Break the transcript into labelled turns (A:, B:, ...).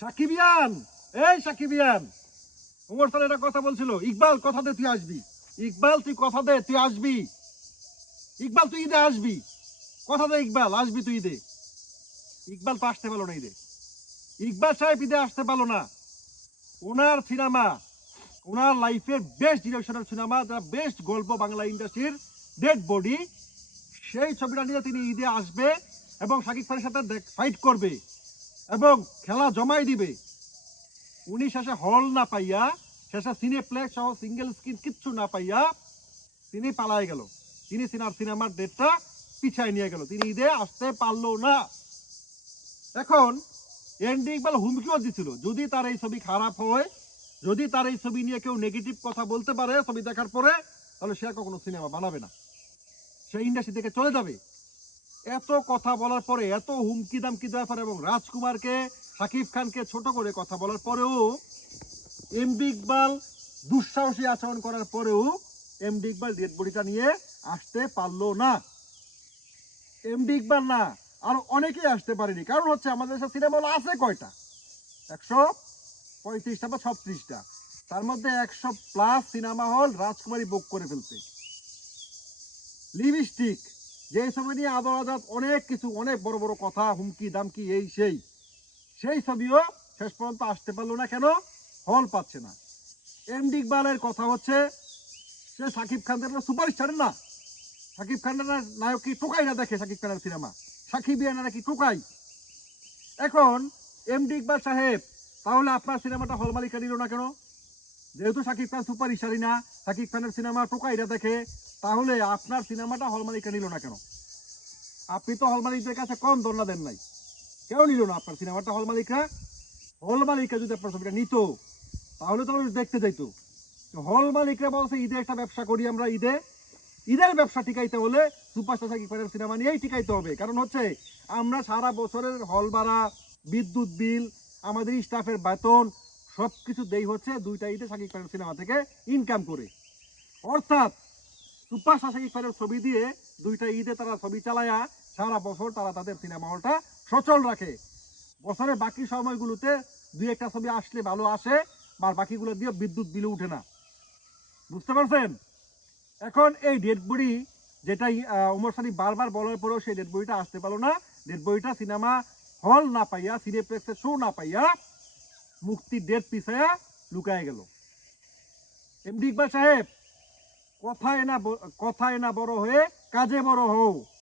A: সাকিবিয়ান এই সাকিবিয়ান উমর স্যার একটা কথা বলছিল, ইকবাল, কথা দে, তুই আসবি। ইকবাল, তুই কথা দে, তুই আসবি। ইকবাল, তুই ঈদে আসবি? কথা দে, ইকবাল, আসবি তুই ঈদে। ইকবাল, তো আসতে পারল না ঈদে। ইকবাল সাহেব ঈদে আসতে পারল না। ওনার সিনেমা, ওনার লাইফের বেস্ট ডিরেকশনের সিনেমা যারা বেস্ট গল্প বাংলা ইন্ডাস্ট্রির ডেড বডি সেই ছবিটা নিয়ে তিনি ঈদে আসবে এবং শাকিব খানের সাথে ফাইট করবে। এবং খেলা জমাই দিবে। উনি শেষে হল না পাইয়া, শেষে সিনেপ্লেক্স সহ সিঙ্গেল স্ক্রিন কিচ্ছু না পাইয়া তিনি পালায় গেল। তিনি সিনার সিনেমার ডেটটা পিছায় নিয়ে গেল। তিনি ঈদে আসতে পারল না। এখন এনডি ইকবাল হুমকিও দিছিল। যদি তার এই ছবি খারাপ হয়, যদি তার এই ছবি নিয়ে কেউ নেগেটিভ কথা বলতে পারে ছবি দেখার পরে, তাহলে সে কখনো সিনেমা বানাবে না। সে ইন্ডাস্ট্রি থেকে চলে যাবে। এত কথা বলার পরে, এত হুমকি দামকি দেওয়ার পরে এবং রাজকুমারকে, শাকিব খানকে ছোট করে কথা বলার পরেও এমডি ইকবাল দুঃসাহসী আচরণ করার পরেও এমডি ইকবাল ডেড বডিটা নিয়ে আসতে পারল না। এমডি ইকবাল না, আর অনেকেই আসতে পারেনি। কারণ হচ্ছে আমাদের দেশে সিনেমা হল আছে কয়টা? একশো পঁয়ত্রিশটা বা ছত্রিশটা। তার মধ্যে একশো প্লাস সিনেমা হল রাজকুমারী বুক করে ফেলছে। লিপস্টিক যে ছবি নিয়ে আজাদ অনেক কিছু, অনেক বড় বড় কথা, হুমকি, দামকি, এই, সেই সেই ছবিও শেষ পর্যন্ত আসতে পারল না কেন? হল পাচ্ছে না। এমডি ইকবালের কথা হচ্ছে, সে সাকিব খানদের সুপারস্টার না? সাকিব খানের নায়ক কি টোকাই না দেখে সাকিব খানের সিনেমা? সাকিব ইয়ানা নাকি টোকাই? এখন এমডি ইকবাল সাহেব, তাহলে আপনার সিনেমাটা হল মালিকা নিল না কেন? যেহেতু শাকিব খান সুপারস্টারই না, শাকিব খানের সিনেমা টোকাইরা দেখে, তাহলে আপনার সিনেমাটা হল মালিকা নিল না কেন? আপনি তো হল মালিকদের কাছে কম দন্না দেন নাই। কেউ নিল না আপনার সিনেমাটা হল মালিকরা হল মালিকরা যদি আপনার ছবিটা নিত, তাহলে তো মানুষ দেখতে যাইতো হল মালিকরা বলছে, ঈদে একটা ব্যবসা করি আমরা, ঈদে। ঈদের ব্যবসা টিকাইতে হলে সুপারস্টার সাকিব খানের সিনেমা নিয়েই টিকাইতে হবে। কারণ হচ্ছে, আমরা সারা বছরের হল ভাড়া, বিদ্যুৎ বিল, আমাদের স্টাফের বেতন সব কিছু দেই হচ্ছে দুইটা ঈদে সাকিব খানের সিনেমা থেকে ইনকাম করে। অর্থাৎ সুপারস্টার সাকিব খানের ছবি দিয়ে দুইটা ঈদে তারা ছবি চালায়া সারা বছর তারা তাদের সিনেমা হলটা সচল রাখে। বছরের বাকি সময়গুলোতে দুই একটা ছবি আসলে ভালো আসে আর বাকিগুলো দিয়ে বিদ্যুৎ বিলে উঠে না। বুঝতে পারছেন? এখন এই ডেড বডি যেটাই আহ, ওমর সানি বারবার বলার পরেও সেই ডেড বডিটা আসতে পারল না। ডেড বডিটা সিনেমা হল না পাইয়া সিনেপ্লেক্সের শো না পাইয়া মুক্তির ডেট পিছায়া লুকায় গেল। এম ইকবাল সাহেব, কথায় না কথা কথায় না বড় হয়ে কাজে বড় হও।